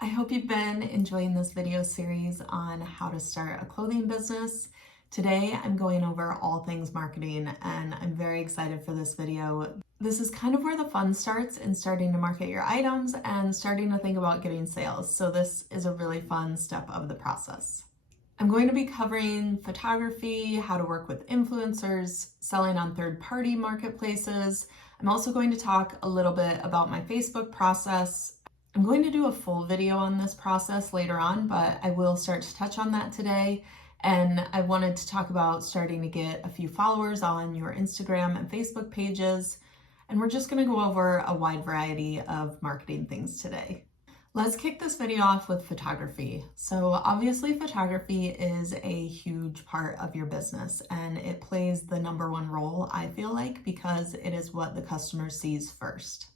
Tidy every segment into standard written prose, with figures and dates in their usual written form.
I hope you've been enjoying this video series on how to start a clothing business. Today, I'm going over all things marketing and I'm very excited for this video. This is kind of where the fun starts in starting to market your items and starting to think about getting sales. So this is a really fun step of the process. I'm going to be covering photography, how to work with influencers, selling on third-party marketplaces. I'm also going to talk a little bit about my Facebook process. I'm going to do a full video on this process later on, but I will start to touch on that today. And I wanted to talk about starting to get a few followers on your Instagram and Facebook pages. And we're just going to go over a wide variety of marketing things today. Let's kick this video off with photography. So obviously photography is a huge part of your business and it plays the #1 role, I feel like, because it is what the customer sees first.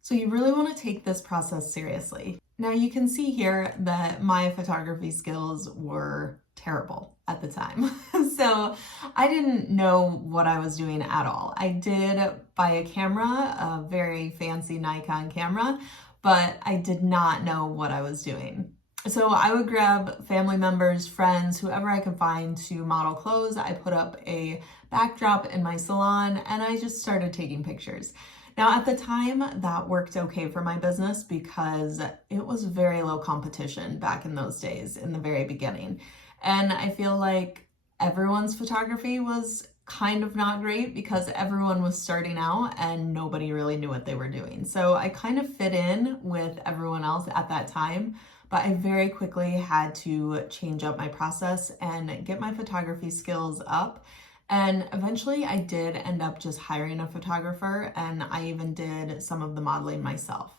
So you really want to take this process seriously. Now you can see here that my photography skills were terrible at the time. So I didn't know what I was doing at all. I did buy a camera, a very fancy Nikon camera, but I did not know what I was doing. So I would grab family members, friends, whoever I could find to model clothes. I put up a backdrop in my salon and I just started taking pictures. Now at the time that worked okay for my business because it was very low competition back in those days in the very beginning. And I feel like everyone's photography was kind of not great because everyone was starting out and nobody really knew what they were doing. So I kind of fit in with everyone else at that time, but I very quickly had to change up my process and get my photography skills up. And eventually I did end up just hiring a photographer and I even did some of the modeling myself.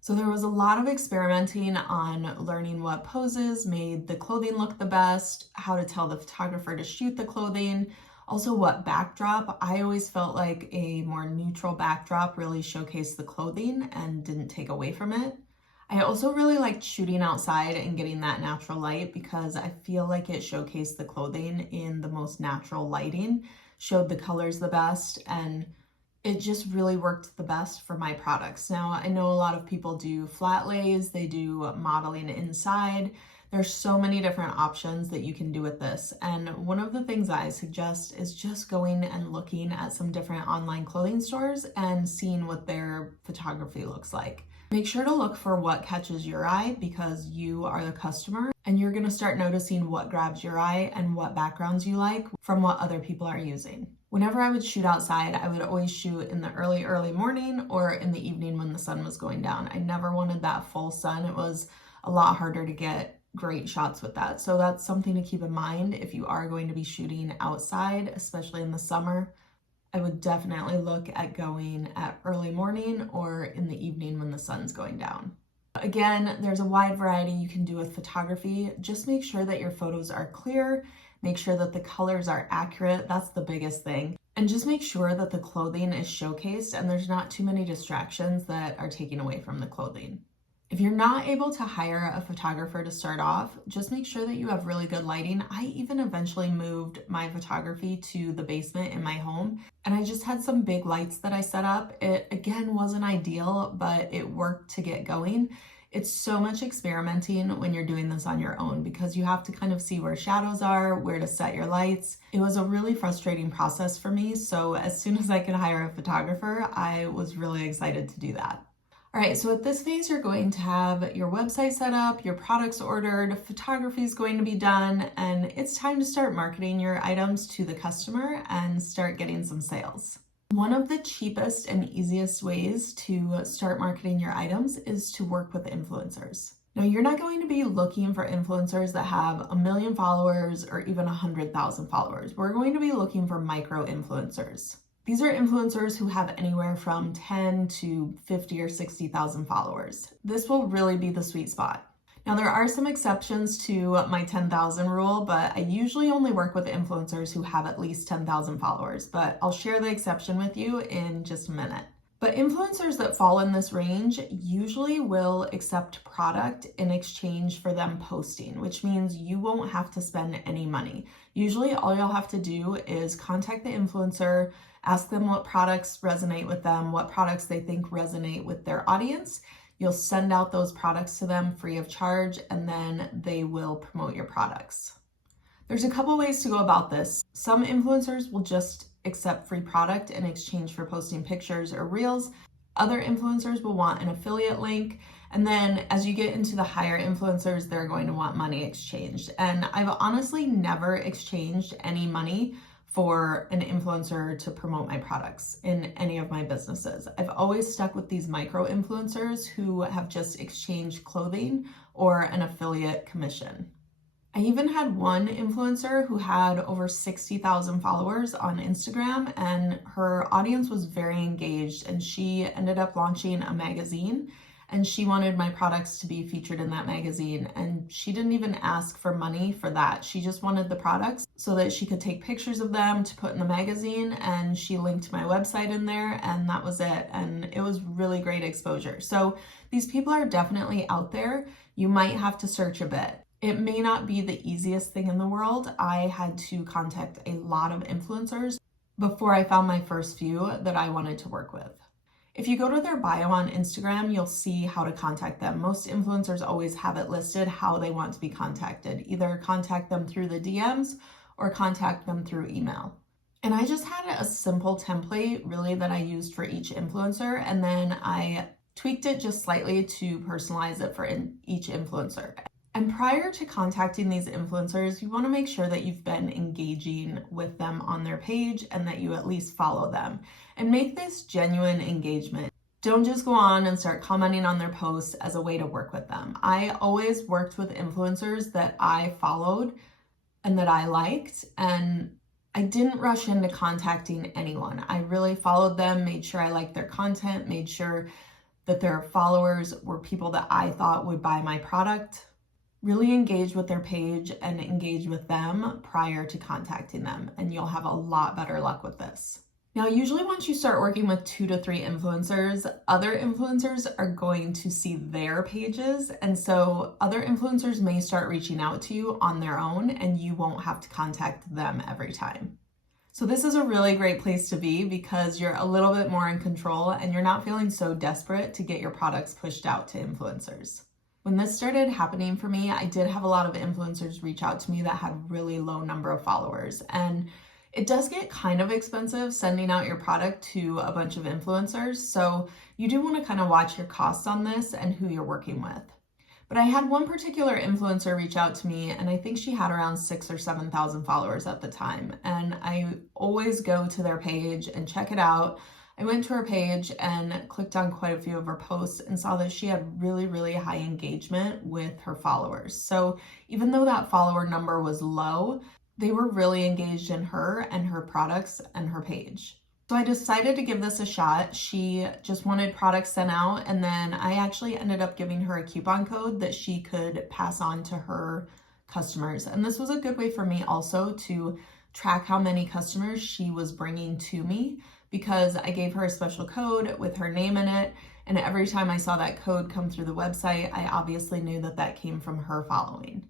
So there was a lot of experimenting on learning what poses made the clothing look the best, how to tell the photographer to shoot the clothing, also what backdrop. I always felt like a more neutral backdrop really showcased the clothing and didn't take away from it. I also really liked shooting outside and getting that natural light because I feel like it showcased the clothing in the most natural lighting, showed the colors the best, and it just really worked the best for my products. Now, I know a lot of people do flat lays, they do modeling inside. There's so many different options that you can do with this. And one of the things I suggest is just going and looking at some different online clothing stores and seeing what their photography looks like. Make sure to look for what catches your eye because you are the customer and you're going to start noticing what grabs your eye and what backgrounds you like from what other people are using. Whenever I would shoot outside, I would always shoot in the early morning or in the evening when the sun was going down. I never wanted that full sun. It was a lot harder to get great shots with that. So that's something to keep in mind if you are going to be shooting outside, especially in the summer. I would definitely look at going at early morning or in the evening when the sun's going down. Again, there's a wide variety you can do with photography. Just make sure that your photos are clear, make sure that the colors are accurate. That's the biggest thing. And just make sure that the clothing is showcased and there's not too many distractions that are taken away from the clothing. If you're not able to hire a photographer to start off, just make sure that you have really good lighting. I even eventually moved my photography to the basement in my home, and I just had some big lights that I set up. It again wasn't ideal, but it worked to get going. It's so much experimenting when you're doing this on your own because you have to kind of see where shadows are, where to set your lights. It was a really frustrating process for me, so as soon as I could hire a photographer, I was really excited to do that. All right, so at this phase, you're going to have your website set up, your products ordered, photography is going to be done, and it's time to start marketing your items to the customer and start getting some sales. One of the cheapest and easiest ways to start marketing your items is to work with influencers. Now, you're not going to be looking for influencers that have 1 million followers or even 100,000 followers. We're going to be looking for micro influencers. These are influencers who have anywhere from 10 to 50 or 60,000 followers. This will really be the sweet spot. Now, there are some exceptions to my 10,000 rule, but I usually only work with influencers who have at least 10,000 followers, but I'll share the exception with you in just a minute. But influencers that fall in this range usually will accept product in exchange for them posting, which means you won't have to spend any money. Usually all you'll have to do is contact the influencer, ask them what products resonate with them, what products they think resonate with their audience. You'll send out those products to them free of charge, and then they will promote your products. There's a couple ways to go about this. Some influencers will just accept free product in exchange for posting pictures or reels. Other influencers will want an affiliate link. And then as you get into the higher influencers, they're going to want money exchanged. And I've honestly never exchanged any money for an influencer to promote my products in any of my businesses. I've always stuck with these micro influencers who have just exchanged clothing or an affiliate commission. I even had one influencer who had over 60,000 followers on Instagram, and her audience was very engaged, and she ended up launching a magazine, and she wanted my products to be featured in that magazine, and she didn't even ask for money for that. She just wanted the products so that she could take pictures of them to put in the magazine, and she linked my website in there, and that was it. And it was really great exposure. So these people are definitely out there. You might have to search a bit. It may not be the easiest thing in the world. I had to contact a lot of influencers before I found my first few that I wanted to work with. If you go to their bio on Instagram, you'll see how to contact them. Most influencers always have it listed how they want to be contacted. Either contact them through the DMs or contact them through email. And I just had a simple template really that I used for each influencer, and then I tweaked it just slightly to personalize it for each influencer. And prior to contacting these influencers, you want to make sure that you've been engaging with them on their page and that you at least follow them. And make this genuine engagement. Don't just go on and start commenting on their posts as a way to work with them. I always worked with influencers that I followed and that I liked, and I didn't rush into contacting anyone. I really followed them, made sure I liked their content, made sure that their followers were people that I thought would buy my product. Really engage with their page and engage with them prior to contacting them, and you'll have a lot better luck with this. Now, usually once you start working with 2 to 3 influencers, other influencers are going to see their pages, and so other influencers may start reaching out to you on their own, and you won't have to contact them every time. So this is a really great place to be because you're a little bit more in control and you're not feeling so desperate to get your products pushed out to influencers. When this started happening for me, I did have a lot of influencers reach out to me that had really low number of followers. And it does get kind of expensive sending out your product to a bunch of influencers. So you do want to kind of watch your costs on this and who you're working with. But I had one particular influencer reach out to me, and I think she had around 6,000 or 7,000 followers at the time. And I always go to their page and check it out. I went to her page and clicked on quite a few of her posts and saw that she had really, really high engagement with her followers. So even though that follower number was low, they were really engaged in her and her products and her page. So I decided to give this a shot. She just wanted products sent out, and then I actually ended up giving her a coupon code that she could pass on to her customers. And this was a good way for me also to track how many customers she was bringing to me, because I gave her a special code with her name in it, and every time I saw that code come through the website, I obviously knew that that came from her following.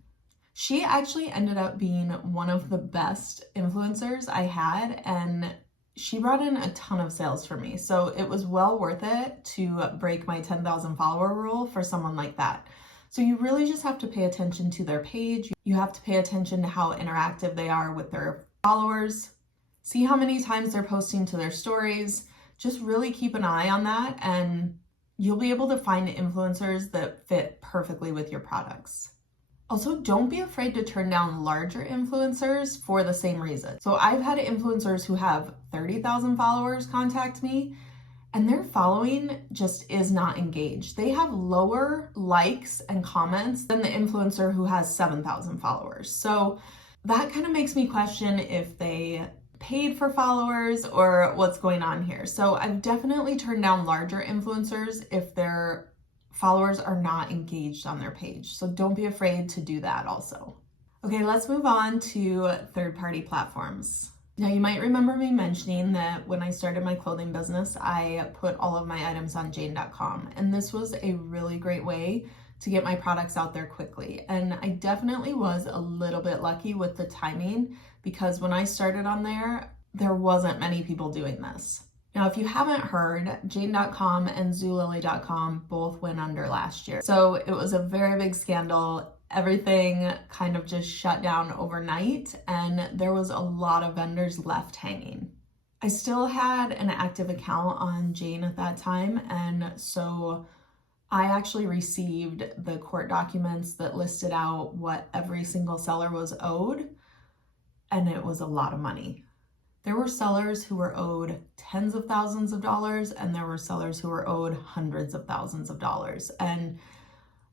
She actually ended up being one of the best influencers I had, and she brought in a ton of sales for me. So it was well worth it to break my 10,000 follower rule for someone like that. So you really just have to pay attention to their page. You have to pay attention to how interactive they are with their followers. See how many times they're posting to their stories. Just really keep an eye on that, and you'll be able to find influencers that fit perfectly with your products. Also, don't be afraid to turn down larger influencers for the same reason. So I've had influencers who have 30,000 followers contact me, and their following just is not engaged. They have lower likes and comments than the influencer who has 7,000 followers. So that kind of makes me question if they paid for followers or what's going on here. So I've definitely turned down larger influencers if their followers are not engaged on their page. So don't be afraid to do that also. Okay, let's move on to third-party platforms. Now, you might remember me mentioning that when I started my clothing business, I put all of my items on Jane.com, and this was a really great way to get my products out there quickly. And I definitely was a little bit lucky with the timing, because when I started on there, there wasn't many people doing this. Now, if you haven't heard, Jane.com and Zulily.com both went under last year. So it was a very big scandal. Everything kind of just shut down overnight, and there was a lot of vendors left hanging. I still had an active account on Jane at that time, and so I actually received the court documents that listed out what every single seller was owed, and it was a lot of money. There were sellers who were owed tens of thousands of dollars, and there were sellers who were owed hundreds of thousands of dollars. And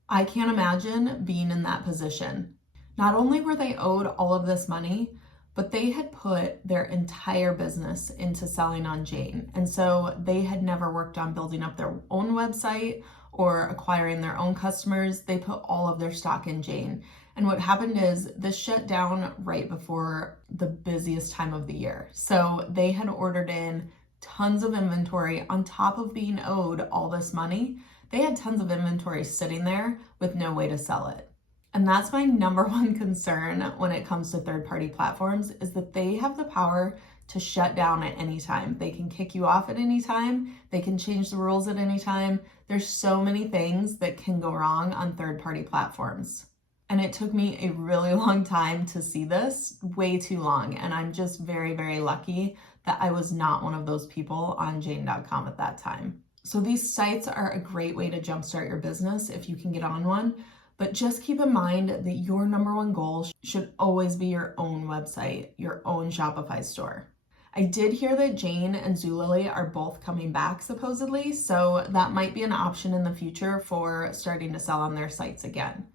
I can't imagine being in that position. Not only were they owed all of this money, but they had put their entire business into selling on Jane. And so they had never worked on building up their own website or acquiring their own customers. They put all of their stock in Jane. And what happened is this shut down right before the busiest time of the year. So they had ordered in tons of inventory on top of being owed all this money. They had tons of inventory sitting there with no way to sell it. And that's my number one concern when it comes to third-party platforms, is that they have the power to shut down at any time. They can kick you off at any time. They can change the rules at any time. There's so many things that can go wrong on third-party platforms. And it took me a really long time to see this, way too long. And I'm just very, very lucky that I was not one of those people on Jane.com at that time. So these sites are a great way to jumpstart your business if you can get on one. But just keep in mind that your number one goal should always be your own website, your own Shopify store. I did hear that Jane and Zulily are both coming back supposedly, so that might be an option in the future for starting to sell on their sites again.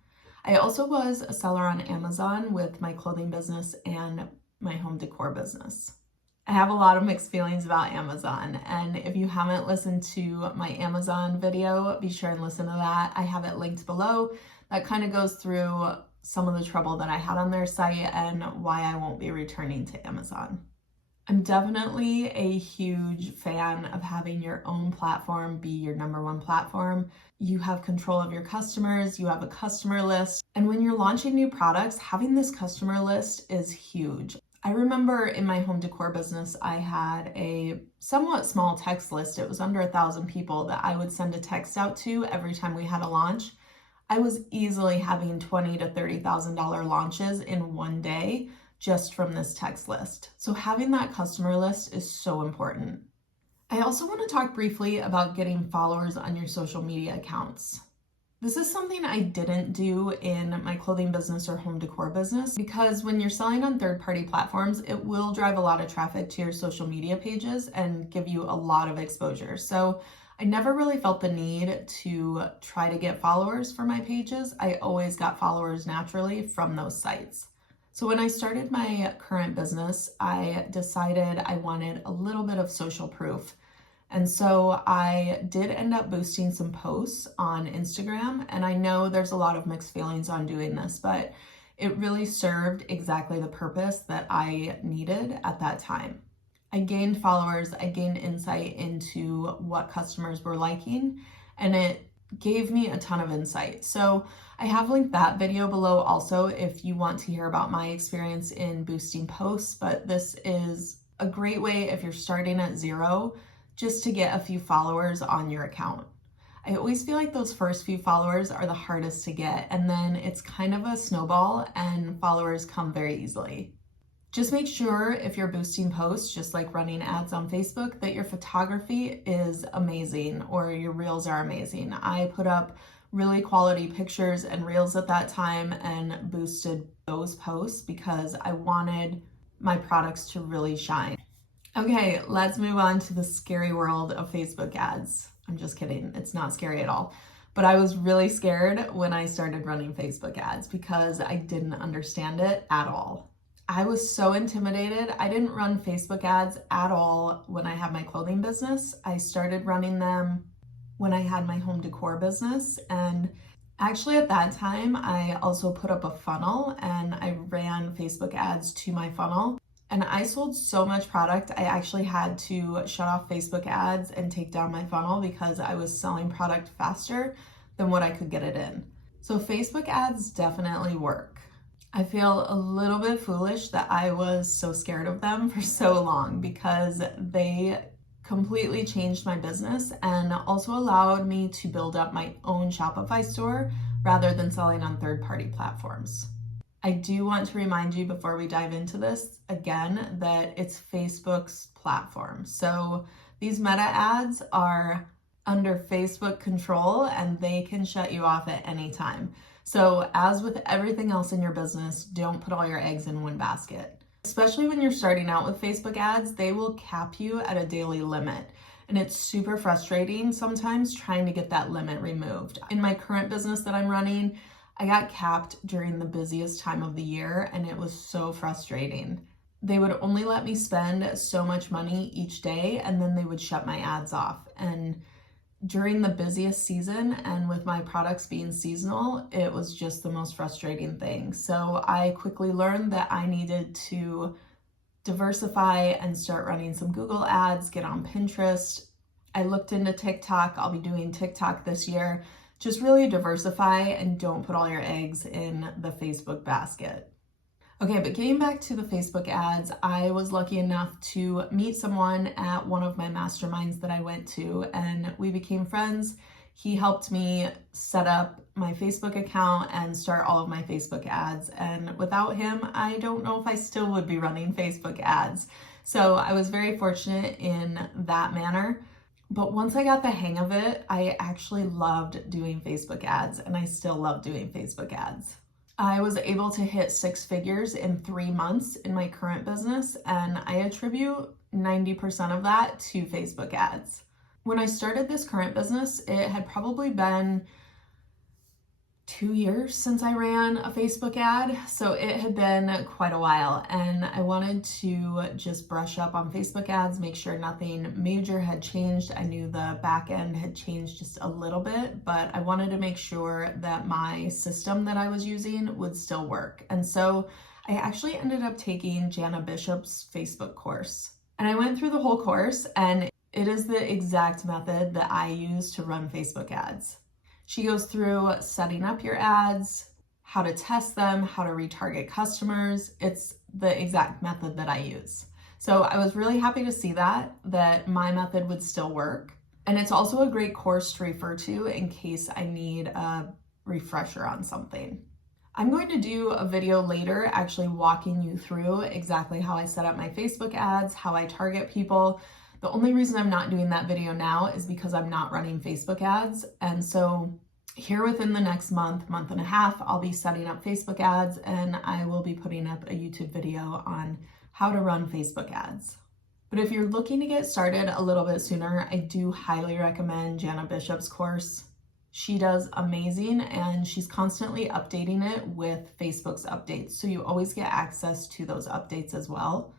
I also was a seller on Amazon with my clothing business and my home decor business. I have a lot of mixed feelings about Amazon, and if you haven't listened to my Amazon video, be sure and listen to that. I have it linked below. That kind of goes through some of the trouble that I had on their site and why I won't be returning to Amazon. I'm definitely a huge fan of having your own platform be your number one platform. You have control of your customers, you have a customer list, and when you're launching new products, having this customer list is huge. I remember in my home decor business, I had a somewhat small text list. It was under 1,000 people that I would send a text out to every time we had a launch. I was easily having $20,000 to $30,000 launches in one day just from this text list. So having that customer list is so important. I also want to talk briefly about getting followers on your social media accounts. This is something I didn't do in my clothing business or home decor business, because when you're selling on third-party platforms, it will drive a lot of traffic to your social media pages and give you a lot of exposure. So I never really felt the need to try to get followers for my pages. I always got followers naturally from those sites. So when I started my current business, I decided I wanted a little bit of social proof. And so I did end up boosting some posts on Instagram. And I know there's a lot of mixed feelings on doing this, but it really served exactly the purpose that I needed at that time. I gained followers, I gained insight into what customers were liking, and it gave me a ton of insight. So I have linked that video below also if you want to hear about my experience in boosting posts, but this is a great way if you're starting at zero just to get a few followers on your account. I always feel like those first few followers are the hardest to get, and then it's kind of a snowball and followers come very easily. Just make sure if you're boosting posts, just like running ads on Facebook, that your photography is amazing or your reels are amazing. I put up really quality pictures and reels at that time and boosted those posts because I wanted my products to really shine. Okay, let's move on to the scary world of Facebook ads. I'm just kidding, it's not scary at all. But I was really scared when I started running Facebook ads because I didn't understand it at all. I was so intimidated. I didn't run Facebook ads at all when I had my clothing business. I started running them when I had my home decor business. And actually at that time, I also put up a funnel and I ran Facebook ads to my funnel. And I sold so much product, I actually had to shut off Facebook ads and take down my funnel because I was selling product faster than what I could get it in. So Facebook ads definitely work. I feel a little bit foolish that I was so scared of them for so long because they completely changed my business and also allowed me to build up my own Shopify store rather than selling on third-party platforms. I do want to remind you before we dive into this again that it's Facebook's platform. So these meta ads are under Facebook control and they can shut you off at any time. So as with everything else in your business, don't put all your eggs in one basket. Especially when you're starting out with Facebook ads, they will cap you at a daily limit. And it's super frustrating sometimes trying to get that limit removed. In my current business that I'm running, I got capped during the busiest time of the year and it was so frustrating. They would only let me spend so much money each day and then they would shut my ads off. And during the busiest season and with my products being seasonal, it was just the most frustrating thing. So I quickly learned that I needed to diversify and start running some Google ads, get on Pinterest. I looked into TikTok. I'll be doing TikTok this year. Just really diversify and don't put all your eggs in the Facebook basket. Okay, but getting back to the Facebook ads, I was lucky enough to meet someone at one of my masterminds that I went to and we became friends. He helped me set up my Facebook account and start all of my Facebook ads. And without him, I don't know if I still would be running Facebook ads. So I was very fortunate in that manner. But once I got the hang of it, I actually loved doing Facebook ads and I still love doing Facebook ads. I was able to hit 6 figures in 3 months in my current business, and I attribute 90% of that to Facebook ads. When I started this current business, it had probably been 2 years since I ran a Facebook ad, so it had been quite a while, and I wanted to just brush up on Facebook ads, make sure nothing major had changed. I knew the back end had changed just a little bit, but I wanted to make sure that my system that I was using would still work. And so I actually ended up taking Jana Bishop's Facebook course. And I went through the whole course, and it is the exact method that I use to run Facebook ads. She goes through setting up your ads, how to test them, how to retarget customers. It's the exact method that I use. So I was really happy to see that my method would still work. And it's also a great course to refer to in case I need a refresher on something. I'm going to do a video later actually walking you through exactly how I set up my Facebook ads, how I target people. The only reason I'm not doing that video now is because I'm not running Facebook ads. And so here within the next month and a half, I'll be setting up Facebook ads and I will be putting up a YouTube video on how to run Facebook ads. But if you're looking to get started a little bit sooner, I do highly recommend Jana Bishop's course. She does amazing and she's constantly updating it with Facebook's updates. So you always get access to those updates as well.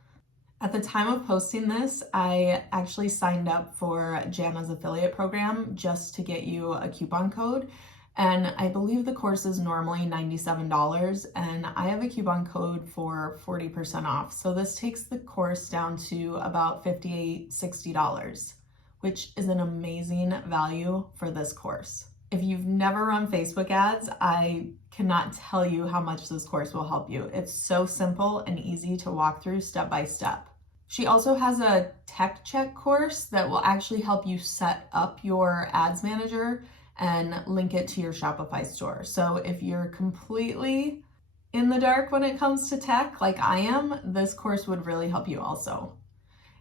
At the time of posting this, I actually signed up for Jana's affiliate program just to get you a coupon code. And I believe the course is normally $97 and I have a coupon code for 40% off. So this takes the course down to about $58, $60, which is an amazing value for this course. If you've never run Facebook ads, I cannot tell you how much this course will help you. It's so simple and easy to walk through step by step. She also has a tech check course that will actually help you set up your ads manager and link it to your Shopify store. So if you're completely in the dark when it comes to tech, like I am, this course would really help you also.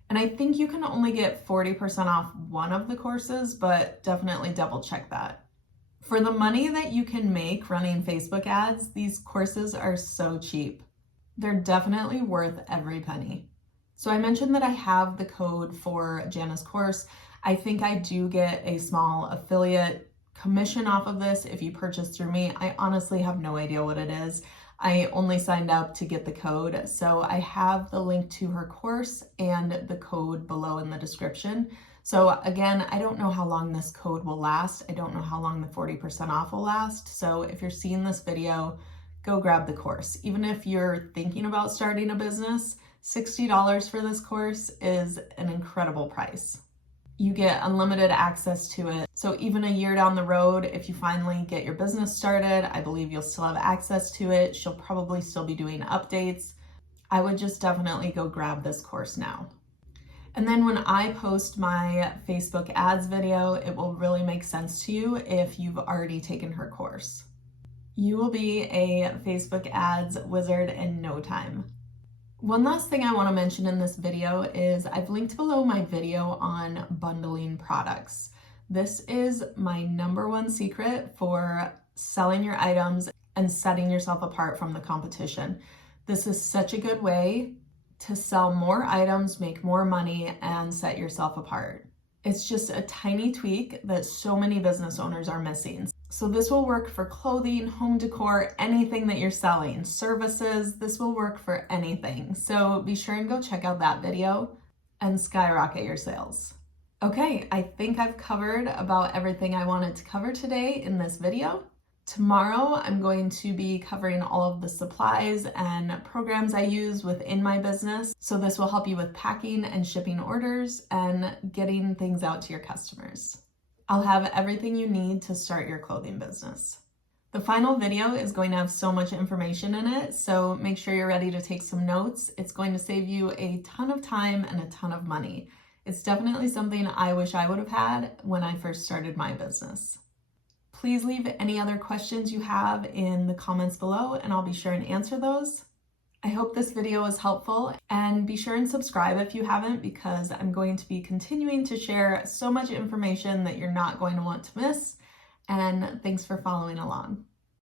And I think you can only get 40% off one of the courses, but definitely double check that. For the money that you can make running Facebook ads, these courses are so cheap. They're definitely worth every penny. So I mentioned that I have the code for Jana's course. I think I do get a small affiliate commission off of this if you purchase through me. I honestly have no idea what it is. I only signed up to get the code. So I have the link to her course and the code below in the description. So again, I don't know how long this code will last. I don't know how long the 40% off will last. So if you're seeing this video, go grab the course. Even if you're thinking about starting a business, $60 for this course is an incredible price. You get unlimited access to it. So even a year down the road, if you finally get your business started, I believe you'll still have access to it. She'll probably still be doing updates. I would just definitely go grab this course now. And then when I post my Facebook ads video, it will really make sense to you if you've already taken her course. You will be a Facebook ads wizard in no time. One last thing I want to mention in this video is I've linked below my video on bundling products. This is my #1 secret for selling your items and setting yourself apart from the competition. This is such a good way to sell more items, make more money, and set yourself apart. It's just a tiny tweak that so many business owners are missing. So this will work for clothing, home decor, anything that you're selling, services, this will work for anything. So be sure and go check out that video and skyrocket your sales. Okay, I think I've covered about everything I wanted to cover today in this video. Tomorrow, I'm going to be covering all of the supplies and programs I use within my business. So this will help you with packing and shipping orders and getting things out to your customers. I'll have everything you need to start your clothing business. The final video is going to have so much information in it, so make sure you're ready to take some notes. It's going to save you a ton of time and a ton of money. It's definitely something I wish I would have had when I first started my business. Please leave any other questions you have in the comments below and I'll be sure and answer those. I hope this video was helpful, and be sure and subscribe if you haven't, because I'm going to be continuing to share so much information that you're not going to want to miss. And thanks for following along.